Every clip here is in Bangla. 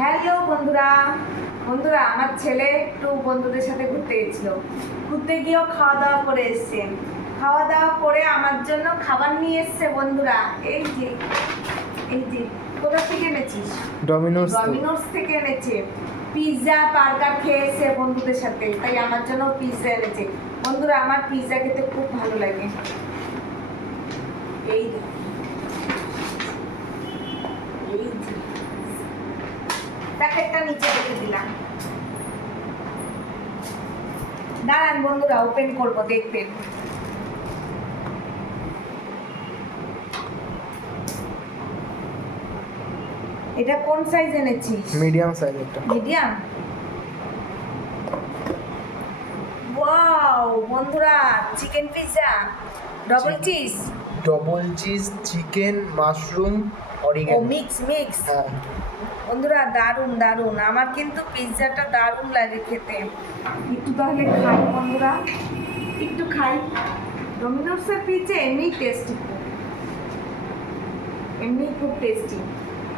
হ্যালো বন্ধুরা বন্ধুরা আমার ছেলে একটু বন্ধুদের সাথে ঘুরতে গেছিল। ঘুরতে গিয়েও খাওয়া দাওয়া করে এসছে। খাওয়া দাওয়া করে আমার জন্য খাবার নিয়ে এসছে বন্ধুরা। এই যে কোথা থেকে এনেছিস? ডমিনোস থেকে এনেছে। পিৎজা বার্গার খেয়েছে বন্ধুদের সাথে, তাই আমার জন্য পিৎজা এনেছে। বন্ধুরা আমার পিৎজা খেতে খুব ভালো লাগে। এই যে প্যাকেটটা নিচে রেখে দিলাম। দাঁড়ান বন্ধুরা, ওপেন করবো, দেখবেন। এটা কোন সাইজ এনেছিস? মিডিয়াম সাইজ একটা। মিডিয়াম। ওয়াও বন্ধুরা, chicken pizza double cheese chicken mushroom ও অরিগেনো মিক্স। হ্যাঁ। বন্ধুরা দারুণ দারুণ, আমার কিন্তু পিৎজাটা দারুণ লাগে খেতে। একটু তাহলে খাই বন্ধুরা, একটু খাই। ডমিনোসের পিৎজা এমনি খুব টেস্টি।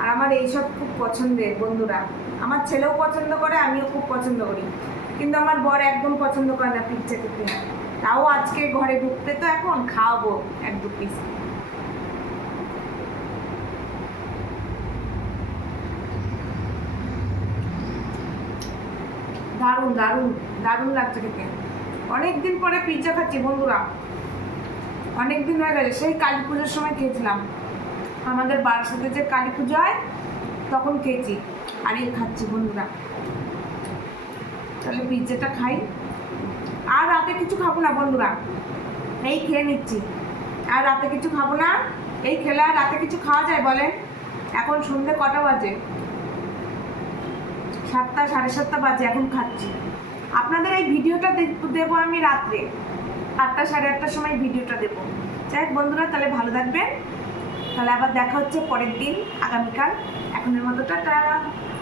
আর আমার এইসব খুব পছন্দের বন্ধুরা। আমার ছেলেও পছন্দ করে, আমিও খুব পছন্দ করি। কিন্তু আমার বর একদম পছন্দ করে না পিৎজা খেতে। তাও আজকে ঘরে ঢুকতে তো এখন খাওয়াবো এক দু পিস। দারুণ দারুণ দারুণ লাগছে খেতে। অনেকদিন পরে পিৎজা খাচ্ছি বন্ধুরা, অনেকদিন হয়ে গেছে। সেই কালী পুজোর সময় খেয়েছিলাম, আমাদের বারাসাতে যে কালী পুজো হয় তখন খেয়েছি। আর এই খাচ্ছি বন্ধুরা। তাহলে পিৎজাটা খাই। আর রাতে কিছু খাবো না বন্ধুরা, এই খেয়ে নিচ্ছি। আর রাতে কিছু খাবো না। এই খেলে আর রাতে কিছু খাওয়া যায় বলেন? এখন সন্ধ্যে কটা বাজে? 7টা, 7:30 বাজে, এখন খাচ্ছি। আপনাদের এই ভিডিওটা দেবো আমি রাত্রে 8টা, 8:30টার সময় ভিডিওটা দেবো। যাই হোক বন্ধুরা, তাহলে ভালো থাকবেন। তাহলে আবার দেখা হচ্ছে পরের দিন, আগামীকাল। এখনের মতো টাটা।